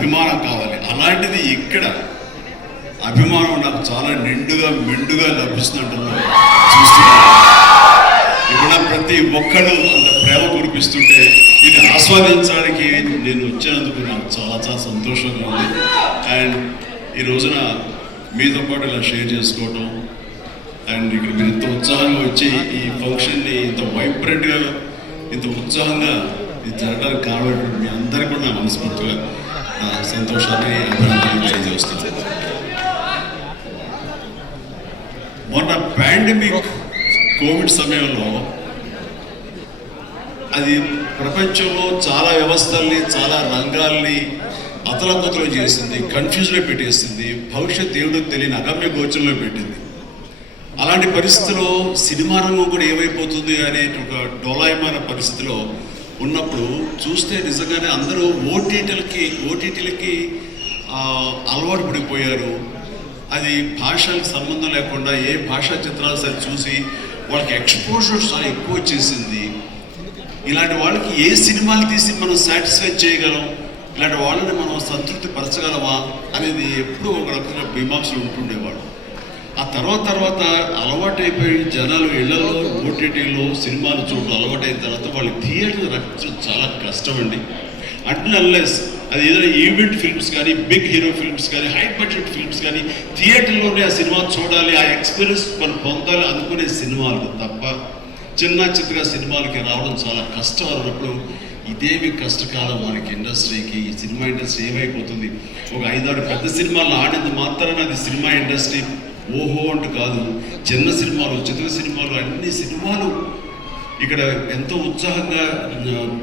అభిమానం కావాలి. అలాంటిది ఇక్కడ అభిమానం నాకు చాలా నిండుగా మెండుగా లభిస్తుంటుందో చూస్తున్నాను. ఇక్కడ ప్రతి ఒక్కళ్ళు అంత ప్రేమ కురిపిస్తుంటే ఇది ఆస్వాదించడానికి నేను వచ్చినందుకు నాకు చాలా చాలా సంతోషంగా ఉంది. అండ్ ఈ రోజున మీతో పాటు ఇలా షేర్ చేసుకోవటం అండ్ ఇక్కడ మీరు ఇంత ఉత్సాహంగా వచ్చి ఈ ఫంక్షన్ని ఇంత వైబ్రెంట్గా ఇంత ఉత్సాహంగా ఇది జరగడానికి కారణం మీ అందరికీ కూడా నా మనస్ఫూర్తిగా సంతోషాన్ని అభినందనలు తెలియజేస్తాను. మొన్న పాండమిక్ కోవిడ్ సమయంలో అది ప్రపంచంలో చాలా వ్యవస్థల్ని చాలా రంగాల్ని అతలకుతలు చేసింది, కన్ఫ్యూజ్లో పెట్టేసింది, భవిష్యత్ దేవుడు తెలియని అగమ్య గోచరంలో పెట్టింది. అలాంటి పరిస్థితిలో సినిమా రంగం కూడా ఏమైపోతుంది అనే ఒక డోలాయమైన పరిస్థితిలో ఉన్నప్పుడు చూస్తే నిజంగానే అందరూ ఓటీటీలకి అలవాటు పడిపోయారు. అది భాషలకు సంబంధం లేకుండా ఏ భాషా చిత్రాలు సరి చూసి వాళ్ళకి ఎక్స్పోజర్ చాలా ఎక్కువ వచ్చేసింది. ఇలాంటి వాళ్ళకి ఏ సినిమాలు తీసి మనం సాటిస్ఫై చేయగలం, ఇలాంటి వాళ్ళని మనం సంతృప్తి పరచగలమా అనేది ఎప్పుడూ ఒక రకంగా మీమాంసలు ఉంటుండేవాడు. ఆ తర్వాత అలవాటైపోయి జనాలు ఇళ్లలో ఓటీటీలో సినిమాలు చూడడం అలవాటైన తర్వాత వాళ్ళు థియేటర్ రక్షించడం చాలా కష్టం అండి. అన్లెస్ అది ఏదైనా ఈవెంట్ ఫిల్మ్స్ కానీ, బిగ్ హీరో ఫిల్మ్స్ కానీ, హై బడ్జెట్ ఫిల్మ్స్ కానీ థియేటర్లోనే ఆ సినిమా చూడాలి, ఆ ఎక్స్పీరియన్స్ మనం పొందాలి అనుకునే సినిమాలు తప్ప చిన్నగా సినిమాలకి రావడం చాలా కష్టం అన్నప్పుడు ఇదేమి కష్టకాలం మనకి ఇండస్ట్రీకి. ఈ సినిమా ఇండస్ట్రీ ఏమైపోతుంది, ఒక 5-6 పెద్ద సినిమాలు ఆడింది మాత్రాన అది సినిమా ఇండస్ట్రీ ఓహో అంటూ కాదు. చిన్న సినిమాలు, చిత్ర సినిమాలు, అన్ని సినిమాలు ఇక్కడ ఎంతో ఉత్సాహంగా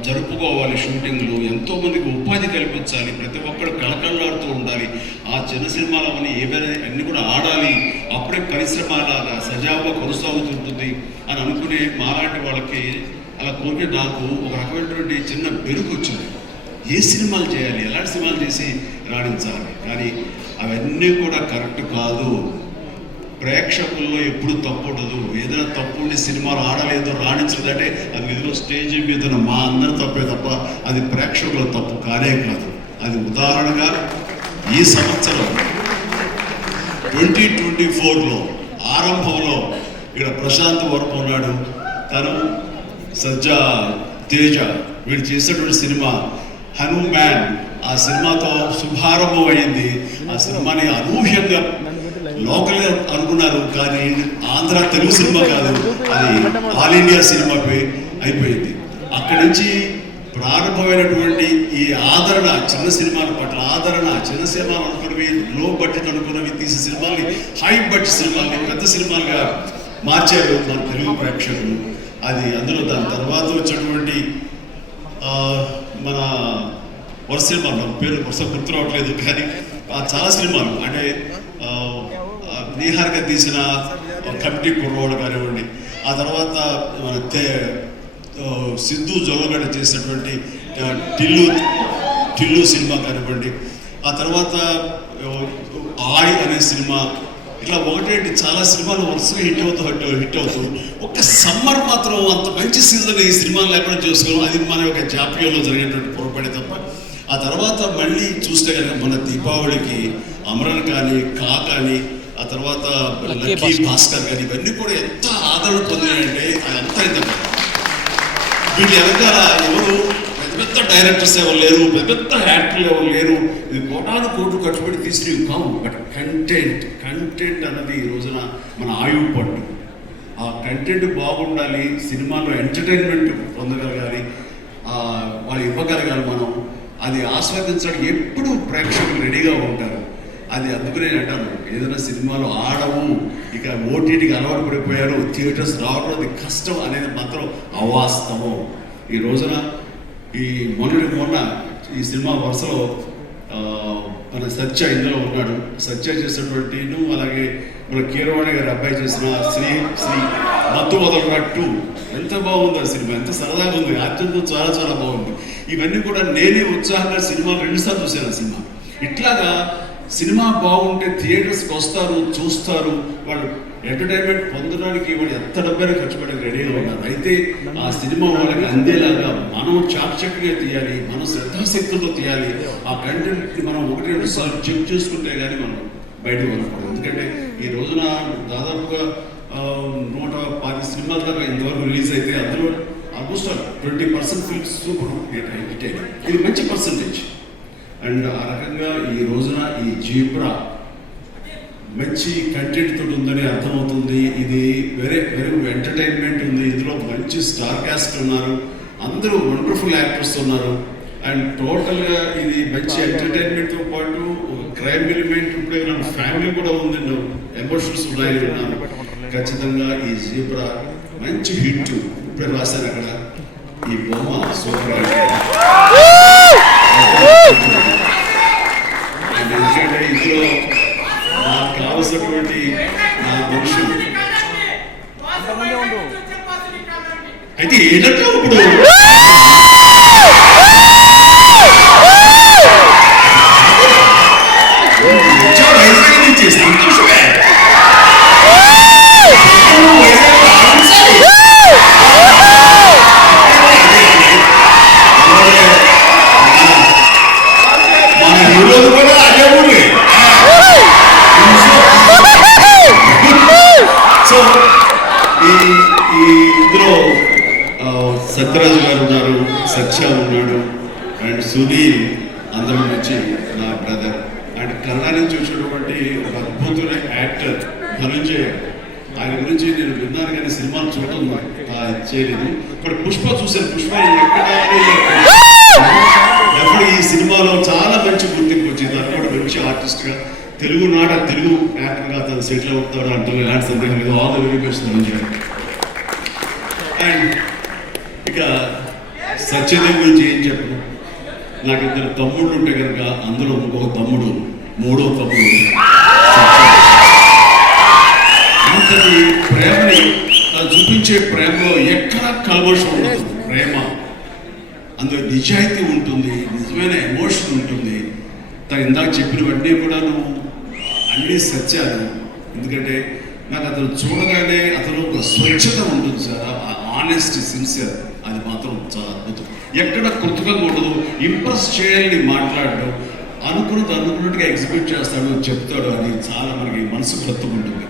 జరుపుకోవాలి. షూటింగ్లు ఎంతోమందికి ఉపాధి కల్పించాలి, ప్రతి ఒక్కరు కళకళలాడుతూ ఉండాలి. ఆ చిన్న సినిమాలు అవన్నీ ఏవైనా అన్నీ కూడా ఆడాలి, అప్పుడే పరిశ్రమ సజావుగా కొనసాగుతుంటుంది అని అనుకునే మాలాంటి వాళ్ళకి అలా కోరి నాకు ఒక రకమైనటువంటి చిన్న బెరుకు వచ్చింది. ఏ సినిమాలు చేయాలి, ఎలాంటి సినిమాలు చేసి రాణించాలి. కానీ అవన్నీ కూడా కరెక్ట్ కాదు. ప్రేక్షకుల్లో ఎప్పుడు తప్పు ఉండదు. ఏదైనా తప్పు ఉండి సినిమాలు ఆడలేదో రాణించలేదంటే అది ఏదో స్టేజ్ మీద మా అందరి తప్పే తప్ప అది ప్రేక్షకుల తప్పు కానే కాదు. అది ఉదాహరణగా ఈ సంవత్సరం 2024లో ఆరంభంలో ఇక్కడ ప్రశాంత్ వరపు ఉన్నాడు, తను సజ్జా తేజ వీడు చేసినటువంటి సినిమా హనుమాన్, ఆ సినిమాతో శుభారంభం అయింది. ఆ సినిమాని అనూహ్యంగా లోకల్గా అనుకున్నారు, కానీ ఆంధ్ర తెలుగు సినిమా కాదు, అది ఆల్ ఇండియా సినిమా అయిపోయింది. అక్కడి నుంచి ప్రారంభమైనటువంటి ఈ ఆదరణ, చిన్న సినిమాల పట్ల ఆదరణ, చిన్న సినిమాలు అనుకున్నవి, లో బడ్జెట్ అనుకున్నవి తీసే సినిమాల్ని హై బడ్జెట్ సినిమాల్ని పెద్ద సినిమాలుగా మార్చారు మన తెలుగు ప్రేక్షకులు. అది అందులో దాని తర్వాత వచ్చినటువంటి మన వరుస సినిమాలు, పేరు వరుస గుర్తు రావట్లేదు, కానీ చాలా సినిమాలు అంటే నీహార్గా తీసిన కమిటీ కుర్రోడు కానివ్వండి, ఆ తర్వాత మన సిద్ధు జొల్లగడ్డ చేసినటువంటి టిల్లు సినిమా కానివ్వండి, ఆ తర్వాత ఆడి అనే సినిమా, ఇట్లా ఒకటేంటి చాలా సినిమాలు వరుసగా హిట్ అవుతూ ఒక్క సమ్మర్ మాత్రం అంత మంచి సీజన్ ఈ సినిమాలు లేకుండా చేసుకోవడం అది మన యొక్క జాప్యంలో జరిగేటువంటి పొరపాటే తప్ప. ఆ తర్వాత మళ్ళీ చూస్తే కనుక మన దీపావళికి అమరన్ కానీ, కా కానీ, ఆ తర్వాత లక్కీ భాస్కర్ కానీ ఇవన్నీ కూడా ఎంత ఆదరణ పొందినాయంటే అదంతా ఇంత. వీటి వెనకాల ఎవరు పెద్ద డైరెక్టర్స్ ఎవరు లేరు, పెద్ద యాక్టర్లు ఎవరు లేరు. ఇది కోట్లు కట్టుబడి తీసినవి కావు. బట్ కంటెంట్ అన్నది ఈ రోజున మన ఆయువు పట్టు. ఆ కంటెంట్ బాగుండాలి, సినిమాలో ఎంటర్టైన్మెంట్ పొందగలగాలి, వాళ్ళు ఇవ్వగలగాలి. మనం అది ఆస్వాదించడానికి ఎప్పుడు ప్రేక్షకులు రెడీగా ఉంటారు. అది అందుకనే అంటాను, ఏదైనా సినిమాలు ఆడవు, ఇక ఓటీటీకి అలవాటు పడిపోయారు, థియేటర్స్ రావడం అది కష్టం అనేది మాత్రం అవాస్తవం. ఈ రోజున మొన్న ఈ సినిమా వరుసలో మన సత్య ఇందులో ఉన్నాడు. సత్య చేసినటువంటి అలాగే మన కీరవాణి గారి అబ్బాయి చేసిన శ్రీ మత్తు వదలనట్టు ఎంత బాగుంది ఆ సినిమా, ఎంత సరదాగా ఉంది, అత్యంతం చాలా చాలా బాగుంది. ఇవన్నీ కూడా నేనే ఉత్సాహంగా సినిమా 2 సార్లు చూశాను. ఆ సినిమా ఇట్లాగా సినిమా బాగుంటే థియేటర్స్కి వస్తారు, చూస్తారు, వాళ్ళు ఎంటర్టైన్మెంట్ పొందడానికి వాళ్ళు ఎంత డబ్బైనా ఖర్చు పెట్టడానికి రెడీగా ఉన్నారు. అయితే ఆ సినిమా వాళ్ళకి అందేలాగా మనం చాకచక్యంగా తీయాలి, మనం శ్రద్ధాశక్తులతో తీయాలి. ఆ కంటెంట్ని మనం 1-2 సార్లు చెక్ చేసుకుంటే కానీ మనం బయటకు వెళ్ళకూడదు. ఎందుకంటే ఈ రోజున దాదాపుగా 120 సినిమాల దాకా ఇంతవరకు రిలీజ్ అయితే అందులో ఆల్మోస్ట్ 20% ఫిల్మ్స్ సూపర్ హిట్ అయ్యాయి. ఇది మంచి పర్సంటేజ్. అండ్ ఆ రకంగా ఈ రోజున ఈ జీబ్రా మంచి కంటెంట్ తోటి ఉందని అర్థమవుతుంది. ఇది వెరీ ఎంటర్టైన్మెంట్ ఉంది. ఇందులో మంచి స్టార్ కాస్ట్ ఉన్నారు, అందరూ వండర్ఫుల్ యాక్టర్స్ ఉన్నారు. అండ్ టోటల్గా ఇది మంచి ఎంటర్టైన్మెంట్తో పాటు ఒక క్రైమ్ ఎలిమెంట్, ఇప్పుడు నా ఫ్యామిలీ కూడా ఉంది, ఎమోషన్స్ ఉన్నాయి ఉన్నాను. ఖచ్చితంగా ఈ జీబ్రా మంచి హిట్. ఇప్పుడే రాశాను అక్కడ, ఈ బొమ్మ సూపర్. ఎందుకంటే ఇందులో నాకు కావలసినటువంటి నా మనుషులు అయితే ఏంటంటే ఇప్పుడు వైజాగ్ నుంచి సంతోషమే. మన హీరోలు కూడా అదే ఊరే. సో ఇందులో సత్యరాజు గారు ఉన్నారు, సత్య ఉన్నాడు, అండ్ సునీల్ అందరి నుంచి నా బ్రదర్. అండ్ కన్నడ నుంచి వచ్చినటువంటి ఒక అద్భుతమైన యాక్టర్ ధనంజయ్. ఆయన గురించి నేను విన్నాను కానీ సినిమాలు చూడటం చేయలేదు. ఇప్పుడు పుష్ప చూశాను. పుష్ప ఎప్పుడు ఈ సినిమాలో చాలా మంచి గుర్తింపు వచ్చింది. అది కూడా మంచి ఆర్టిస్ట్గా, తెలుగు యాక్టర్గా తను సెటిల్ అవుతాడు అంటూ ఎలాంటి సందేహం లేదు. All the very best Dhananjay. And ఇక సత్యదేవ్ గురించి ఏం చెప్పను. నాకు 2 తమ్ముళ్ళు ఉంటే కనుక అందులో ఇంకొక తమ్ముడు, 3వ తమ్ముడు. అంతటి ప్రేమని చూపించే ప్రేమలో ఎక్కడ కల్మషం ఉండదు. ప్రేమ అందులో నిజాయితీ ఉంటుంది, నిజమైన ఎమోషన్ ఉంటుంది. తను ఇందాక చెప్పినవన్నీ కూడాను అన్నీ సత్యాలు. ఎందుకంటే నాకు అతను చూడగానే అతను ఒక స్వచ్ఛత ఉంటుంది సార్, ఆనెస్ట్, సిన్సియర్. అది మాత్రం చాలా అద్భుతం. ఎక్కడ కృతజ్ఞంగా ఉండదు, ఇంప్రెస్ చేయాలని మాట్లాడడం, అనుకున్నట్టుగా ఎగ్జిక్యూట్ చేస్తాడు, చెప్తాడు. అది చాలా మనకి మనసు హత్తుకుంటుంది.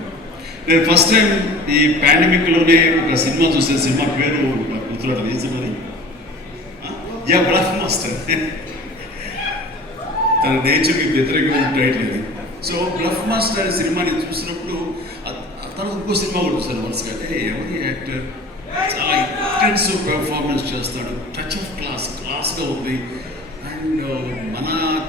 నేను ఫస్ట్ టైం ఈ పాండమిక్లోనే ఒక సినిమా చూసాను. సినిమా పేరు గుర్తురాడు, ఏ సినిమా? Bluff master. తన నేచర్కి వ్యతిరేకమైన టైటిల్ ఇది. సో బ్లఫ్ మాస్టర్ అనే సినిమాని చూసినప్పుడు తను ఇంకో సినిమా కూడా చూసాను మనసుగా. ఎవరి యాక్టర్ చాలా ఇంటెన్సివ్ పెర్ఫార్మెన్స్ చేస్తాడు, టచ్ ఆఫ్ క్లాస్గా ఉంది. అండ్ మన